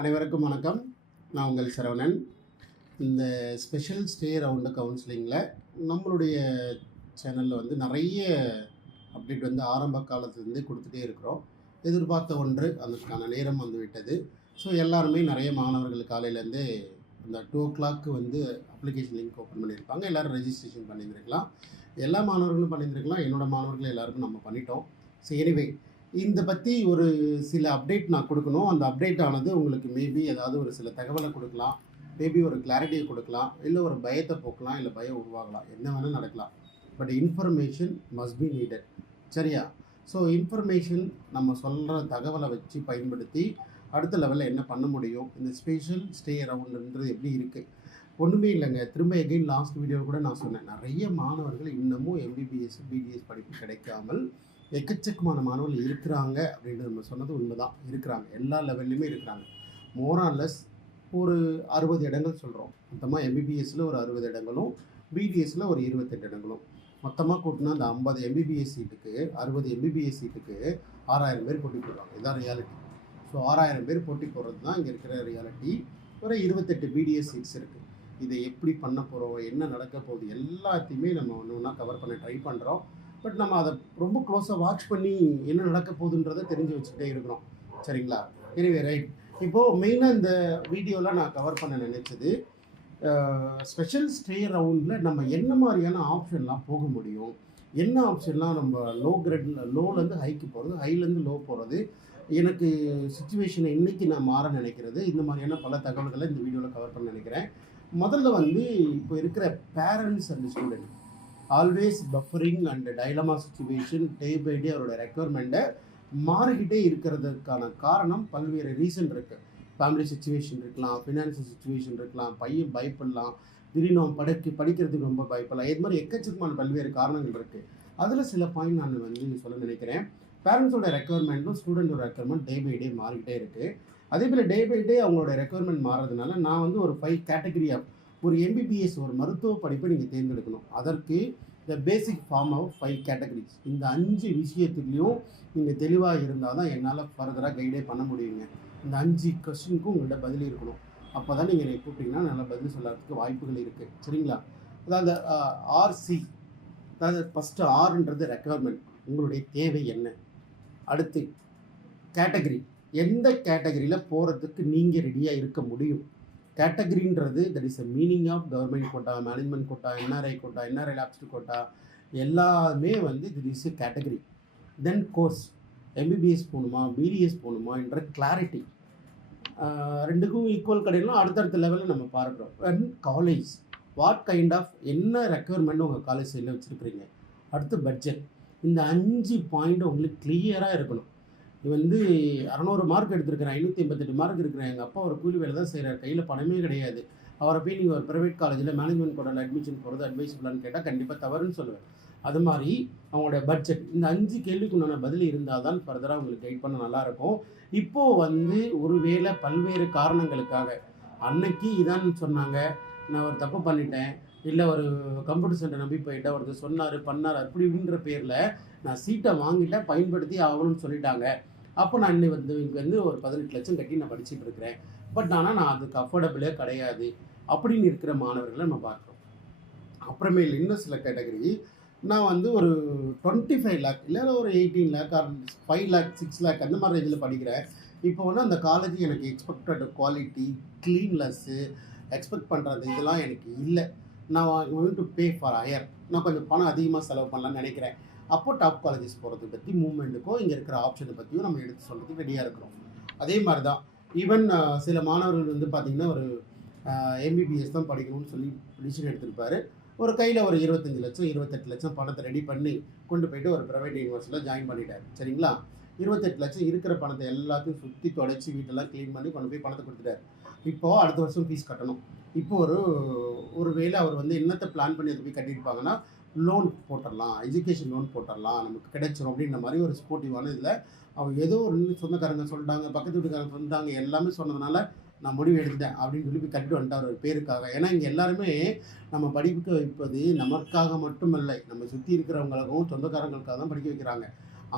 அனைவருக்கும் வணக்கம். நான் உங்கள் சரவணன். இந்த ஸ்பெஷல் ஸ்டே ரவுண்டு கவுன்சிலிங்கில் நம்மளுடைய சேனலில் வந்து நிறைய அப்டேட் வந்து ஆரம்ப காலத்துலேருந்து கொடுத்துட்டே இருக்கிறோம். எதிர்பார்த்த ஒன்று அதுக்கான நேரம் வந்து விட்டது. ஸோ எல்லாருமே நிறைய மாணவர்கள் காலையிலேருந்து அந்த 2:00 வந்து அப்ளிகேஷன் லிங்க் ஓப்பன் பண்ணியிருப்பாங்க. எல்லோரும் ரெஜிஸ்ட்ரேஷன் பண்ணியிருந்திருக்கலாம். எல்லா மாணவர்களும் பண்ணியிருந்திருக்கலாம். என்னோடய மாணவர்கள் எல்லாருக்கும் நம்ம பண்ணிட்டோம். ஸோ எனிவே இந்த பற்றி ஒரு சில அப்டேட் நான் கொடுக்கணும். அந்த அப்டேட் ஆனது உங்களுக்கு மேபி ஏதாவது ஒரு சில தகவலை கொடுக்கலாம், மேபி ஒரு கிளாரிட்டியை கொடுக்கலாம், இல்லை ஒரு பயத்தை போக்கலாம், இல்லை பயம் உருவாகலாம், என்ன வேணால் நடக்கலாம். But information must be needed. சரியா? ஸோ இன்ஃபர்மேஷன் நம்ம சொல்கிற தகவலை வச்சு பயன்படுத்தி அடுத்த லெவலில் என்ன பண்ண முடியும், இந்த ஸ்பெஷல் ஸ்டே அரவுண்டுன்றது எப்படி இருக்குது? ஒன்றுமே இல்லைங்க. திரும்ப எகைன் லாஸ்ட் வீடியோவில் கூட நான் சொன்னேன், நிறைய மாணவர்கள் இன்னமும் எம்பிபிஎஸ் பிடிஎஸ் படிப்பு கிடைக்காமல் எக்கச்சக்கமான மாணவர்கள் இருக்கிறாங்க அப்படின்றது நம்ம சொன்னது உண்மை தான். இருக்கிறாங்க, எல்லா லெவல்லையுமே இருக்கிறாங்க. மோரான்லெஸ் ஒரு 60 இடங்கள் சொல்கிறோம். மொத்தமாக எம்பிபிஎஸ்சில் ஒரு 60 இடங்களும் பிடிஎஸ்சில் ஒரு 28 இடங்களும் மொத்தமாக கூட்டினா அந்த 50 எம்பிபிஎஸ் சீட்டுக்கு 60 எம்பிபிஎஸ் சீட்டுக்கு 6000 பேர் போட்டி போடுவாங்க. இதுதான் ரியாலிட்டி. ஸோ 6000 பேர் போட்டி போடுறது தான் இங்கே இருக்கிற ரியாலிட்டி. ஒரு 28 பிடிஎஸ் சீட்ஸ் இருக்குது. இதை எப்படி பண்ண போகிறோம், என்ன நடக்க போகுது, எல்லாத்தையுமே நம்ம ஒன்று ஒன்றா கவர் பண்ண ட்ரை பண்ணுறோம். பட் நம்ம அதை ரொம்ப க்ளோஸாக வாட்ச் பண்ணி என்ன நடக்க போகுதுன்றதை தெரிஞ்சு வச்சுக்கிட்டே இருக்கிறோம். சரிங்களா? Anyway right. இப்போது மெயினாக இந்த வீடியோவில் நான் கவர் பண்ண நினச்சது, ஸ்பெஷல் ஸ்டே ரவுண்டில் நம்ம என்ன மாதிரியான ஆப்ஷன்லாம் போக முடியும், என்ன ஆப்ஷன்லாம் நம்ம லோ கிரேடில் லோலேருந்து ஹைக்கு போகிறது, ஹைலேருந்து லோ போகிறது, எனக்கு சுச்சுவேஷனை இன்றைக்கி நான் மாற நினைக்கிறது, இந்த மாதிரியான பல தகவல்களை இந்த வீடியோவில் கவர் பண்ண நினைக்கிறேன். முதல்ல வந்து இப்போ இருக்கிற parents and student always buffering and dilemma situation day by day அவரோட ரெக்குவயர்மெண்ட்டை மாறிக்கிட்டே இருக்கிறதுக்கான காரணம் பல்வேறு ரீசன் இருக்குது. ஃபேமிலி சுச்சுவேஷன் இருக்கலாம், ஃபினான்ஷியல் சுச்சுவேஷன் இருக்கலாம், பையன் பயப்படலாம், திடீர்னு அவன் படிக்கிறதுக்கு ரொம்ப பயப்படலாம். இது மாதிரி எக்கச்சக்கமான பல்வேறு காரணங்கள் இருக்குது. அதில் சில பாயிண்ட் நான் வந்து சொல்ல நினைக்கிறேன். பேரண்ட்ஸோட ரெக்குவயர்மெண்ட்டும் ஸ்டூடெண்ட்டோட ரெக்குவயர்மெண்ட் டே பை டே மாறிக்கிட்டே இருக்குது. அதே போல் டே பை டே அவங்களோட ரெக்குவயர்மெண்ட் மாறதுனால நான் வந்து ஒரு 5 கேட்டகரி ஆஃப் ஒரு எம்பிபிஎஸ் ஒரு மருத்துவ படிப்பை நீங்கள் தேர்ந்தெடுக்கணும். அதற்கு த பேசிக் ஃபார்ம் ஆஃப் 5 கேட்டகரிஸ். இந்த 5 விஷயத்துலேயும் நீங்கள் தெளிவாக இருந்தால் தான் என்னால் ஃபர்தராக கைடே பண்ண முடியுங்க. இந்த 5 கொஸ்டினுக்கும் உங்கள்கிட்ட பதில் இருக்கணும். அப்போ தான் நீங்கள் என்னை கூப்பிட்டிங்கன்னா நல்லா பதில் சொல்கிறதுக்கு வாய்ப்புகள் இருக்குது. சரிங்களா? அதாவது ஆர்சி, அதாவது ஃபஸ்ட்டு ஆர்ன்றது ரெக்குவயர்மெண்ட், உங்களுடைய தேவை என்ன. அடுத்து கேட்டகரி, எந்த கேட்டகரியில் போகிறதுக்கு நீங்கள் ரெடியாக இருக்க முடியும். கேட்டகரின்றது that is a meaning of government quota, management quota, NRI quota, NRI lapsed quota, எல்லாமே வந்து that is a category. Then course, MBBS போகணுமா பிடிஎஸ் போகணுமா என்ற கிளாரிட்டி, ரெண்டுக்கும் ஈக்குவல் கிடைக்கலாம். அடுத்தடுத்த லெவலில் நம்ம பார்க்குறோம். And college, what kind of என்ன ரெக்குவயர்மெண்ட் உங்கள் காலேஜ் சைடில் வச்சுருக்கிறீங்க. அடுத்து பட்ஜெட். இந்த 5 பாயிண்ட் உங்களுக்கு கிளியராக இருக்கணும். இது வந்து 600 மார்க் எடுத்திருக்கிறேன், 588 மார்க் இருக்கிறேன், எங்கள் அப்பா ஒரு கூலி வேலை தான் செய்கிறார், கையில் பணமே கிடையாது, அவரை போய் நீங்கள் ஒரு ப்ரைவேட் காலேஜில் மேனேஜ்மெண்ட் கோட்டாவில் அட்மிஷன் போகிறது அட்வைஸபிளான்னு கேட்டால் கண்டிப்பாக தவறுன்னு சொல்லுவேன். அது மாதிரி அவங்களுடைய பட்ஜெட், இந்த 5 கேள்விக்கு உண்டான பதில் இருந்தால் தான் ஃபர்தராக உங்களுக்கு கைட் பண்ண நல்லாயிருக்கும். இப்போது வந்து ஒருவேளை பல்வேறு காரணங்களுக்காக அன்னைக்கு இதான் சொன்னாங்க, நான் ஒரு தப்பு பண்ணிட்டேன், இல்லை ஒரு கம்ப்யூட்டர் சென்டர் நம்பி போயிட்டேன், ஒருத்தர் சொன்னார் பண்ணார் அப்படி இப்படின்ற பேரில் நான் சீட்டை வாங்கிட்டேன், பயன்படுத்தி ஆகணும்னு சொல்லிட்டாங்க, அப்போ நான் இன்னைக்கு வந்து ஒரு 18 லட்சம் கட்டி நான் படிச்சுட்டு இருக்கிறேன், பட் ஆனால் நான் அதுக்கு அஃபோர்டபுளே கிடையாது அப்படின்னு இருக்கிற மாணவர்களை நம்ம பார்க்குறோம். அப்புறமேல் இன்னும் சில கேட்டகரி, நான் வந்து ஒரு 25 லேக் இல்லை ஒரு 18 லேக் ஆர் 5 லேக் 6 லேக் அந்த மாதிரி இதில் படிக்கிறேன். இப்போ வந்து அந்த காலேஜ் எனக்கு எக்ஸ்பெக்டட் குவாலிட்டி, க்ளீன்லெஸ்ஸு எக்ஸ்பெக்ட் பண்ணுறது இதெல்லாம் எனக்கு இல்லை. நான் going to pay for higher, நான் கொஞ்சம் பணம் அதிகமாக செலவு பண்ணலான்னு நினைக்கிறேன். அப்போ டாப் காலேஜஸ் போகிறத பற்றி மூவ்மெண்ட்டுக்கும் இங்கே இருக்கிற ஆப்ஷனை பற்றியும் நம்ம எடுத்து சொல்கிறதுக்கு ரெடியாக இருக்கிறோம். அதே மாதிரி தான் ஈவன் சில மாணவர்கள் வந்து பார்த்திங்கன்னா ஒரு எம்பிபிஎஸ் தான் படிக்கணும்னு சொல்லி டிசிஷன் எடுத்திருப்பார். ஒரு கையில் ஒரு 25 லட்சம் 28 லட்சம் பணத்தை ரெடி பண்ணி கொண்டு போய்ட்டு ஒரு ப்ரைவேட் யூனிவர்சிட்டியில் ஜாயின் பண்ணிட்டார். சரிங்களா? 28 லட்சம் இருக்கிற பணத்தை எல்லாத்தையும் சுற்றி தொலைச்சி வீட்டெல்லாம் க்ளீன் பண்ணி கொண்டு போய் பணத்தை கொடுத்துட்டார். இப்போது அடுத்த வருஷம் ஃபீஸ் கட்டணும். இப்போது ஒரு வேளை அவர் வந்து என்னத்தை பிளான் பண்ணி அதை போய் கட்டியிருப்பாங்கன்னா, லோன் போட்டுடலாம், எஜுகேஷன் லோன் போட்டுடலாம், நமக்கு கிடைச்சிரும் அப்படின்ற மாதிரி ஒரு ஸ்போர்ட்டிவான இதில் அவங்க ஏதோ ஒரு சொந்தக்காரங்க சொல்லிட்டாங்க, பக்கத்து வீட்டுக்காரங்க சொல்லிட்டாங்க, எல்லாமே சொன்னதுனால நான் முடிவு எடுத்துட்டேன் அப்படின்னு சொல்லி போய் கட்டிட்டு வந்துட்டார் ஒரு பேருக்காக. ஏன்னா இங்கே எல்லாருமே நம்ம படிக்க வைப்பது நமக்காக மட்டுமல்ல, நம்ம சுற்றி இருக்கிறவங்களுக்கும் சொந்தக்காரங்களுக்காக தான் படிக்க வைக்கிறாங்க.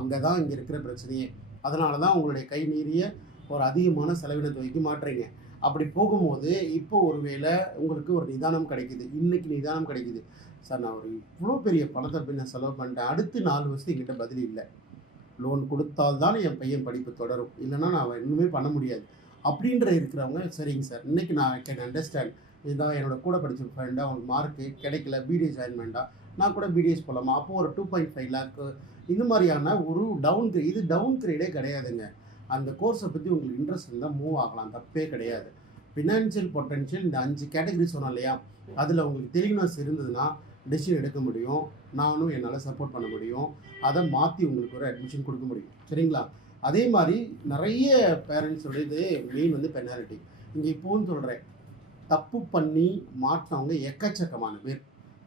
அங்கே தான் இங்கே இருக்கிற பிரச்சனையே. அதனால தான் உங்களுடைய கை மீறிய ஒரு அதிகமான செலவினத்தை வைக்க மாட்டுறீங்க. அப்படி போகும்போது இப்போ ஒரு வேளை உங்களுக்கு ஒரு நிதானம் கிடைக்குது. இன்னைக்கு நிதானம் கிடைக்குது. சார் நான் ஒரு இவ்வளோ பெரிய பணத்தை போய் நான் செலவு பண்ணிட்டேன். அடுத்து 4 வருஷம் என்கிட்ட பதில் இல்ல. லோன் கொடுத்தால் தான் என் பையன் படிப்பு தொடரும். இல்லைன்னா நான் இன்னுமே பண்ண முடியாது. அப்படின்ற இருக்கிறவங்க சரிங்க சார். இன்னைக்கு நான் ஐ கேன் அண்டர்ஸ்டாண்ட். இதான் என்னோட கூட படிச்ச ஃப்ரெண்டு அவனுக்கு மார்க்கு கிடைக்கல. பிடிஎஸ் ஜாயின் பண்ணிட்டான். நான் கூட பிடிஎஸ் போலாமா? அப்போ ஒரு 2.5 லேக் இந்த மாதிரியான ஒரு இது டவுன் கிரேடே கிடையாதுங்க. அந்த கோர்ஸை பற்றி உங்களுக்கு இன்ட்ரெஸ்ட் இருந்தால் மூவ் ஆகலாம். தப்பே கிடையாது. ஃபினான்ஷியல் பொட்டன்ஷியல் இந்த 5 கேட்டகரி சொன்னோம் இல்லையா? அதில் உங்களுக்கு தெளிவுனஸ் இருந்ததுன்னா டெசிஷன் எடுக்க முடியும். நானும் என்னால் சப்போர்ட் பண்ண முடியும். அதை மாற்றி உங்களுக்கு ஒரு அட்மிஷன் கொடுக்க முடியும். சரிங்களா? அதே மாதிரி நிறைய பேரண்ட்ஸோட இது மெயின் வந்து பெனாலிட்டி. இங்கே இப்போவும் சொல்கிறேன், தப்பு பண்ணி மாட்டினவங்க எக்கச்சக்கமான பேர்.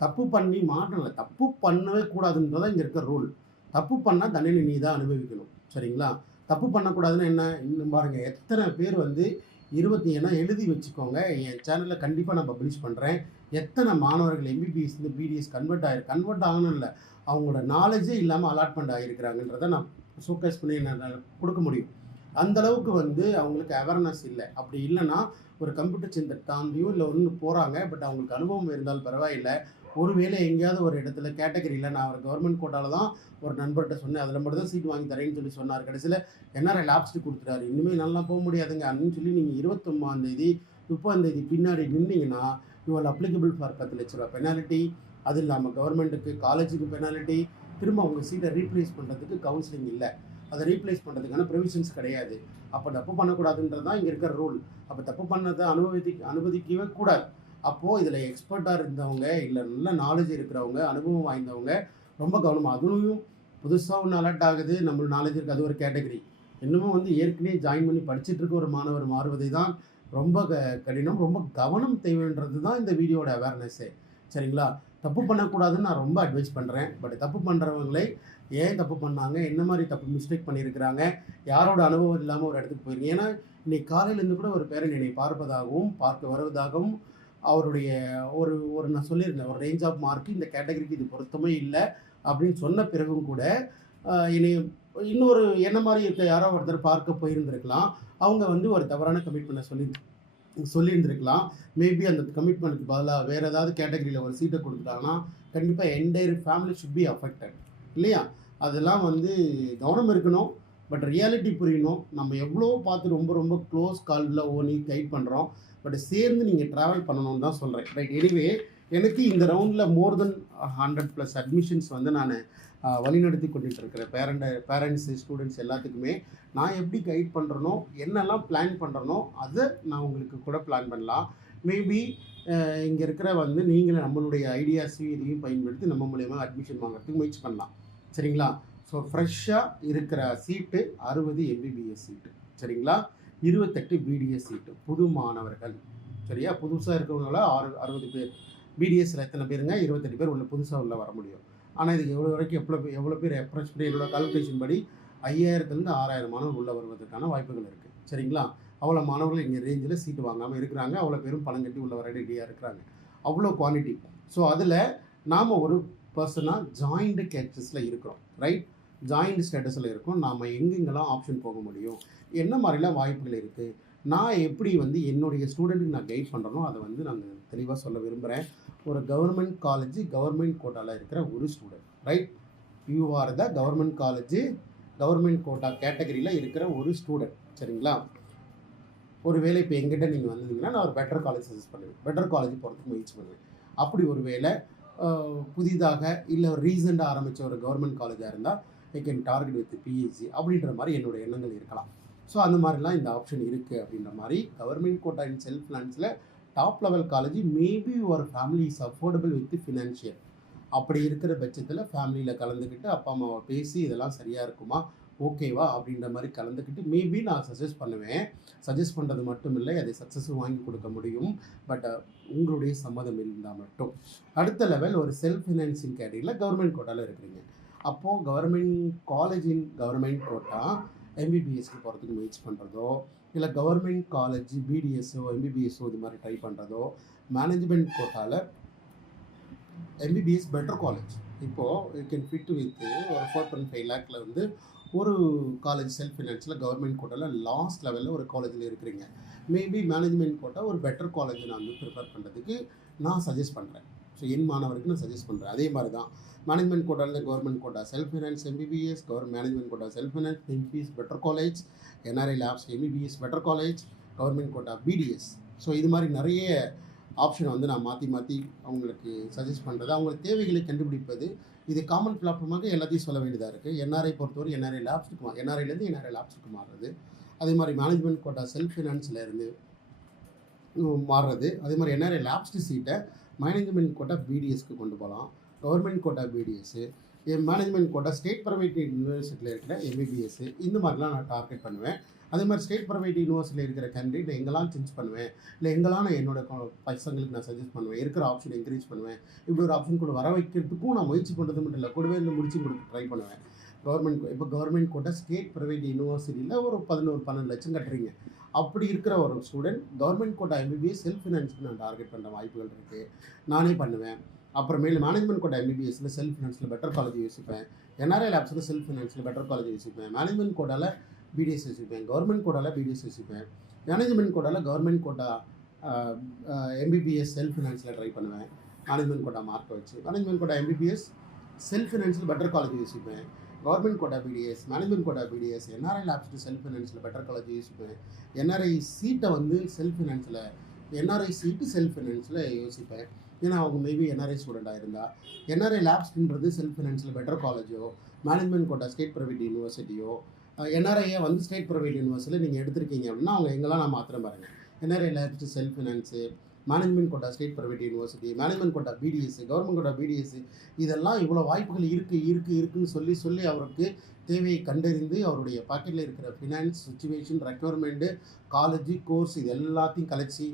தப்பு பண்ணி மாட்டல, தப்பு பண்ணவே கூடாதுன்றதான் இங்கே இருக்க ரூல். தப்பு பண்ணால் தண்டனை நீ தான் அனுபவிக்கணும். சரிங்களா? தப்பு பண்ணக்கூடாதுன்னு என்ன? இன்னும் பாருங்கள் எத்தனை பேர் வந்து 20 எழுதி வச்சுக்கோங்க. என் சேனலில் கண்டிப்பாக நான் பப்ளிஷ் பண்ணுறேன். எத்தனை மாணவர்கள் எம்பிபிஎஸ் பிடிஎஸ் கன்வெர்ட் ஆகணும் இல்லை, அவங்களோட நாலேஜே இல்லாமல் அலாட்மெண்ட் ஆகியிருக்கிறாங்கன்றதை நான் ஷோகேஸ் பண்ணி என்னால் கொடுக்க முடியும். அந்தளவுக்கு வந்து அவங்களுக்கு அவேர்னஸ் இல்லை. அப்படி இல்லைன்னா ஒரு கம்ப்யூட்டர் சென்டர் தாண்டியும் இல்லை ஒன்று போகிறாங்க. பட் அவங்களுக்கு அனுபவம் இருந்தால் பரவாயில்லை. ஒருவேளை எங்கேயாவது ஒரு இடத்துல கேட்டகரியில் நான் ஒரு கவர்மெண்ட் கோட்டாவில் தான் ஒரு நண்பர்கிட்ட சொன்னேன். அதில் மட்டும் தான் சீட் வாங்கி தரேன்னு சொன்னார். கடைசியில் என்ஆர்ஐ லாப்ஸ்ட்டு கொடுத்துட்டாரு. இனிமேல் நல்லா போக முடியாதுங்க அப்படின்னு சொல்லி நீங்கள் 29 30 பின்னாடி நின்னீங்கன்னா யூஆர் அப்ளிகபிள் ஃபார் 10 லட்ச ரூபா பெனாலிட்டி. அது இல்லாமல் கவர்மெண்ட்டுக்கு காலேஜுக்கு பெனாலிட்டி. திரும்ப அவங்க சீட்டை ரீப்ளேஸ் பண்ணுறதுக்கு கவுன்சிலிங் இல்லை. அதை ரீப்ளேஸ் பண்ணுறதுக்கான ப்ரொவிஷன்ஸ் கிடையாது. அப்போ தப்பு பண்ணக்கூடாதுன்றது தான் இங்கே இருக்கிற ரூல். அப்போ தப்பு பண்ணதை அனுமதிக்கவே கூடாது. அப்போது இதில் எக்ஸ்பர்ட்டாக இருந்தவங்க இல்லை நல்ல நாலேஜ் இருக்கிறவங்க அனுபவம் வாய்ந்தவங்க ரொம்ப கவனமாக. அதுவும் புதுசாக ஒன்று அலர்ட் ஆகுது, நம்மளோட நாலேஜ் இருக்குது, அது ஒரு கேட்டகரி. இன்னமும் வந்து ஏற்கனவே ஜாயின் பண்ணி படிச்சுட்டு இருக்க ஒரு மாணவர் மாறுவதை தான் ரொம்ப கடினம். ரொம்ப கவனம் தேவைன்றது தான் இந்த வீடியோட அவேர்னஸ்ஸே. சரிங்களா? தப்பு பண்ணக்கூடாதுன்னு நான் ரொம்ப அட்வைஸ் பண்ணுறேன். பட் தப்பு பண்ணுறவங்களே ஏன் தப்பு பண்ணாங்க, என்ன மாதிரி தப்பு மிஸ்டேக் பண்ணியிருக்கிறாங்க, யாரோட அனுபவம் இல்லாமல் ஒரு இடத்துக்கு போயிருங்க. ஏன்னா இன்னைக்கு காலையிலேருந்து கூட ஒரு பேரண்ட் என்னை பார்க்க வருவதாகவும் அவருடைய ஒரு நான் சொல்லியிருந்தேன், ஒரு ரேஞ்ச் ஆஃப் மார்க்கு இந்த கேட்டகரிக்கு இது பொருத்தமே இல்லை அப்படின்னு சொன்ன பிறகும் கூட என்னை இன்னொரு என்ன மாதிரி இருக்க யாரோ ஒருத்தர் பார்க்க போயிருந்திருக்கலாம். அவங்க வந்து ஒரு தவறான கமிட்மெண்ட்டை சொல்லியிருந்திருக்கலாம். மேபி அந்த கமிட்மெண்ட்டுக்கு பதிலாக வேறு ஏதாவது கேட்டகரியில் ஒரு சீட்டை கொடுத்துட்டாங்கன்னா கண்டிப்பாக entire family should be affected இல்லையா? அதெல்லாம் வந்து கவனம் இருக்கணும். பட் ரியாலிட்டி புரியணும். நம்ம எவ்வளோ பார்த்து ரொம்ப ரொம்ப க்ளோஸ் காலில் ஓனி கைட் பண்ணுறோம். பட் சேர்ந்து நீங்கள் ட்ராவல் பண்ணணும்னு தான் சொல்கிறேன். ரைட். எனிவே எனக்கு இந்த ரவுண்டில் மோர் தென் 100+ அட்மிஷன்ஸ் வந்து நான் வழிநடத்தி கொண்டுட்டு இருக்கிற பேரண்ட்ஸு ஸ்டூடெண்ட்ஸ் எல்லாத்துக்குமே நான் எப்படி கைட் பண்ணுறனோ, என்னெல்லாம் பிளான் பண்ணுறனோ அதை நான் உங்களுக்கு கூட பிளான் பண்ணலாம். மேபி இங்கே இருக்கிற வந்து நீங்களே நம்மளுடைய ஐடியாஸையும் இதையும் பயன்படுத்தி நம்ம மூலயமா அட்மிஷன் வாங்குறதுக்கு முயற்சி பண்ணலாம். சரிங்களா? ஸோ ஃப்ரெஷ்ஷாக இருக்கிற சீட்டு 60 எம்பிபிஎஸ் சீட்டு. சரிங்களா? 28 பிடிஎஸ் சீட்டு. புது மாணவர்கள். சரியா? புதுசாக இருக்கிறவங்கள 60 பேர். பிடிஎஸ்சில் எத்தனை பேருங்க? 28 பேர் உள்ள புதுசாக உள்ள வர முடியும். ஆனால் இதுக்கு எவ்வளோ வரைக்கும் எவ்வளோ பேர் அப்ரோச் பண்ணி என்னோட கால்குலேஷன் படி 5000 6000 மாணவர்கள் உள்ளே வருவதற்கான வாய்ப்புகள் இருக்குது. சரிங்களா? அவ்வளோ மாணவர்கள் இங்கே ரேஞ்சில் சீட்டு வாங்காமல் இருக்கிறாங்க. அவ்வளோ பேரும் பணம் கட்டி உள்ள வர ரெடியாக இருக்கிறாங்க. அவ்வளோ குவான்டிட்டி. ஸோ அதில் நாம் ஒரு பர்சனாக ஜாயிண்ட் கேட்டஸில் இருக்கிறோம். ரைட். ஜாயிண்ட் ஸ்டேட்டஸில் இருக்கும். நாம் எங்கெங்கெல்லாம் ஆப்ஷன் போக முடியும், என்ன மாதிரிலாம் வாய்ப்புகள் இருக்குது, நான் எப்படி வந்து என்னுடைய ஸ்டூடெண்ட்டுக்கு நான் கைட் பண்ணுறனோ அதை வந்து நாங்கள் தெளிவாக சொல்ல விரும்புகிறேன். ஒரு கவர்மெண்ட் காலேஜ் கவர்மெண்ட் கோட்டாவில் இருக்கிற ஒரு student. Right. You are the government college government quota கேட்டகரியில் இருக்கிற ஒரு ஸ்டூடெண்ட். சரிங்களா? ஒரு வேளை இப்போ எங்கிட்ட நீங்கள் வந்தீங்கன்னா நான் ஒரு பெட்டர் காலேஜ் சஜஸ்ட் பண்ணுவேன். பெட்டர் காலேஜ் போகிறதுக்கு முயற்சி பண்ணுவேன். அப்படி ஒரு வேளை புதிதாக இல்லை ஒரு ரீசெண்டாக ஆரம்பித்த ஒரு கவர்மெண்ட் காலேஜாக இருந்தால் I can target with PhD அப்படின்ற மாதிரி என்னோட எண்ணங்கள் இருக்கலாம். ஸோ அந்த மாதிரிலாம் இந்த ஆப்ஷன் இருக்குது. அப்படின்ற மாதிரி கவர்மெண்ட் கோட்டா இன் செல்ஃப் ஃபினான்ஸில் டாப் லெவல் காலேஜ் மேபி ஒரு family is affordable with financial. அப்படி இருக்கிற பட்சத்தில் ஃபேமிலியில் கலந்துக்கிட்டு அப்பா அம்மாவை பேசி இதெல்லாம் சரியாக இருக்குமா, ஓகேவா அப்படின்ற மாதிரி கலந்துக்கிட்டு மேபி நான் சஜஸ்ட் பண்ணுவேன். சஜஸ்ட் பண்ணுறது மட்டும் இல்லை, அதை சக்ஸஸும் வாங்கி கொடுக்க முடியும். பட் உங்களுடைய சம்மதம் இருந்தால் மட்டும். அடுத்த லெவல் ஒரு செல்ஃப் ஃபினான்சிங் கேட்டகரியில் கவர்மெண்ட் கோட்டாவில் இருக்கிறீங்க. அப்போது கவர்மெண்ட் காலேஜின் கவர்மெண்ட் கோட்டா எம்பிபிஎஸ்க்கு போகிறதுக்கு முயற்சி பண்ணுறதோ, இல்லை கவர்மெண்ட் காலேஜ் பிடிஎஸ்ஸோ எம்பிபிஎஸ்ஸோ இது மாதிரி ட்ரை பண்ணுறதோ, மேனேஜ்மெண்ட் கோட்டாவில் எம்பிபிஎஸ் பெட்டர் காலேஜ் இப்போது யூ கேன் ஃபிட் வித் ஒரு 4.5 லேக்கில் வந்து ஒரு காலேஜ் செல்ஃப் ஃபினான்ஸில் கவர்மெண்ட் கோட்டாவில் லாஸ்ட் லெவலில் ஒரு காலேஜில் இருக்கிறீங்க. மேபி மேனேஜ்மெண்ட் கோட்டா ஒரு பெட்டர் காலேஜ் நான் வந்து ப்ரிஃபர் பண்ணுறதுக்கு நான் சஜஸ்ட் பண்ணுறேன். ஸோ என் மாணவருக்கு நான் சஜஸ்ட் பண்ணுறேன். அதே மாதிரி தான் மேனேஜ்மெண்ட் கோட்டாவில் government quota self finance MBBS, management quota self finance MBBS better college, NRI lapse MBBS better college, government quota BDS. So இது மாதிரி நிறைய ஆப்ஷனை வந்து நான் மாற்றி அவங்களுக்கு சஜஸ்ட் பண்ணுறது, அவங்களுக்கு தேவைகளை கண்டுபிடிப்பது. இது காமன் பிளாட்ஃபார்மாக எல்லாத்தையும் சொல்ல வேண்டியதாக இருக்குது. என்ஆர்ஐ பொறுத்தவரை என்ஆர்ஐ லேப்ஸுக்கு என்ஆர்ஐலேருந்து என்ஆர்ஐ லேப்ஸுக்கு மாறுறது. அதே மாதிரி மேனேஜ்மெண்ட் கோட்டா செல்ஃப் ஃபினான்ஸ்லேருந்து மாறுறது. அதே மாதிரி என்ஆர்ஐ லேப்ஸ்டு சீட்டை மேனேஜ்மெண்ட் கோட்டா பிடிஎஸ்க்கு கொண்டு போகலாம். Government quota BDS, management quota state private யூனிவர்சிட்டியில் இருக்கிற எம்பிபிஎஸ்ஸு, இந்த மாதிரிலாம் நான் டார்கெட் பண்ணுவேன். அதே மாதிரி ஸ்டேட் ப்ரைவேட் யூனிவர்சிட்டியில் இருக்கிற கேண்டிடேட் எங்கெல்லாம் சேஞ்ச் பண்ணுவேன், இல்லை எங்கெல்லாம் நான் என்னோட பசங்களுக்கு நான் சஜஸ்ட் பண்ணுவேன், இருக்கிற ஆப்ஷன் என்கரேஜ் பண்ணுவேன். இப்படி ஒரு ஆப்ஷன் கூட வர வைக்கிறதுக்கும் நான் முயற்சி பண்ணுறது மட்டும் இல்லை, கூடவே இந்த முடிச்சு கொடுக்க ட்ரை பண்ணுவேன். கவர்மெண்ட் கோட்டா ஸ்டேட் ப்ரைவேட் யூனிவர்சிட்டியில் ஒரு 11-12 லட்சம் கட்டுறீங்க. அப்படி இருக்கிற ஒரு student government quota MBBS self ஃபினான்ஸுக்கு நான் டார்கெட் பண்ணுற வாய்ப்புகள் இருக்குது. நானே பண்ணுவேன். அப்புறமேல் மேனேஜ்மெண்ட் கோட்டா எம்பிபிஎஸ்சில் செல்ஃப் ஃபினான்ஸில் பெட்டர் காலேஜ் யோசிப்பேன். என்ஆர்ஐ லேப்ஸில் செல்ஃப் ஃபினான்ஸில் பெட்டர் காலேஜ் யோசிப்பேன். மேனேஜ்மெண்ட் கோட்டாவில் பிடிஎஸ் யோசிப்பேன். கவர்மெண்ட் கோட்டாவில் பிடிஎஸ் யோசிப்பேன். மேனேஜ்மெண்ட் கோட்டாவில் கவர்மெண்ட் கோட்டா எம்பிபிஎஸ் செல்ஃப் ஃபினான்ஸில் ட்ரை பண்ணுவேன். மேனேஜ்மெண்ட் கோட்டா மார்க்கை வச்சு மேனேஜ்மெண்ட் கோட்டா எம்பிபிஎஸ் செல்ஃப் ஃபினான்ஸில் பெட்டர் காலேஜ் யோசிப்பேன். Government quota BDS, management quota BDS, NRI lapse self ஃபினான்ஸில் பெட்டர் காலேஜ் யோசிப்பேன். என்ஆர்ஐ சீட்டை வந்து செல்ஃப் ஃபினான்ஸில் என்ஆர்ஐ சீட்டு செல்ஃப் ஃபினான்ஸில் யோசிப்பேன். ஏன்னா அவங்க மேபி என்ஆர்ஐ ஸ்டூடெண்ட்டாக இருந்தால். என்ஆர்ஐ லேப்ஸ்ன்றது செல்ஃப் ஃபினான்ஸில் பெட்டர் காலேஜோ, மேனேஜ்மெண்ட் கோட்டா ஸ்டேட் ப்ரைவேட் யூனிவர்சிட்டியோ, என்ஆர்ஐயை வந்து ஸ்டேட் ப்ரைவேட் யூனிவர்சிட்டியில் நீங்கள் எடுத்திருக்கீங்க அப்படின்னா அவங்க எங்கெல்லாம் நான் மாத்திரம் பாருங்கள். NRI lapse self finance, management quota state private university, management quota BDS, government quota BDS, இதெல்லாம் இவ்வளோ வாய்ப்புகள் இருக்குன்னு சொல்லி அவருக்கு தேவையை கண்டறிந்து அவருடைய பாக்கெட்டில் இருக்கிற finance situation, requirement, college course இது எல்லாத்தையும் கலைச்சி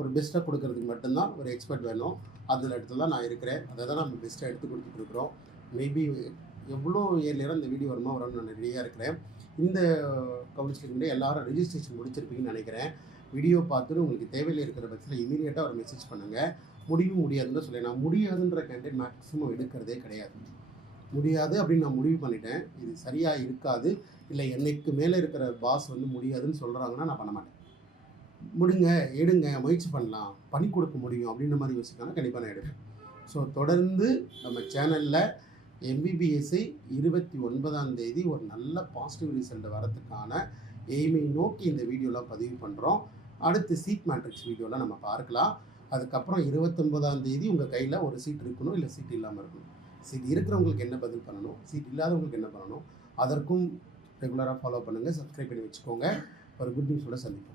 ஒரு பெஸ்ட்டாக கொடுக்கறதுக்கு மட்டும்தான் ஒரு எக்ஸ்பர்ட் வேணும். அதில் இடத்துல தான் நான் இருக்கிறேன். அதை தான் நம்ம பெஸ்ட்டாக எடுத்து கொடுத்துட்ருக்குறோம். மேபி எவ்வளோ ஏர்லியராக இந்த வீடியோ வருமா வரும்னு நான் ரெடியாக இருக்கிறேன். இந்த கவுன்சிலிங் எல்லாரும் ரெஜிஸ்ட்ரேஷன் முடிச்சிருப்பீங்கன்னு நினைக்கிறேன். வீடியோ பார்த்துட்டு உங்களுக்கு தேவையில் இருக்கிற பட்சத்தில் இமீடியட்டாக ஒரு மெசேஜ் பண்ணுங்கள். முடியாதுன்னு சொல்லி நான் முடியாதுன்ற கேண்டிடேட் மேக்ஸிமம் எடுக்கிறதே கிடையாது. முடியாது அப்படின்னு நான் முடிவு பண்ணிட்டேன். இது சரியாக இருக்காது, இல்லை என்னைக்கு மேலே இருக்கிற பாஸ் வந்து முடியாதுன்னு சொல்கிறாங்கன்னா நான் பண்ண மாட்டேன். எடுங்க, முயற்சி பண்ணலாம், பண்ணி கொடுக்க முடியும் அப்படின்ற மாதிரி யோசிக்காமல் கண்டிப்பாக நான் எடுப்பேன். ஸோ தொடர்ந்து நம்ம சேனலில் எம்பிபிஎஸ்ஐ 29ஆம் தேதி ஒரு நல்ல பாசிட்டிவ் ரிசல்ட் வரதுக்கான எய்மை நோக்கி இந்த வீடியோலாம் பதிவு பண்ணுறோம். அடுத்து சீட் மேட்ரிக்ஸ் வீடியோலாம் நம்ம பார்க்கலாம். அதுக்கப்புறம் 29ஆம் தேதி உங்கள் கையில் ஒரு சீட் இருக்கணும், இல்லை சீட் இல்லாமல் இருக்கணும். சீட் இருக்கிறவங்களுக்கு என்ன பதில் பண்ணணும், சீட் இல்லாதவங்களுக்கு என்ன பண்ணணும், அதற்கும் ரெகுலராக ஃபாலோ பண்ணுங்கள். சப்ஸ்கிரைப் பண்ணி வச்சுக்கோங்க. ஒரு குட் நியூஸோட சந்திப்போம்.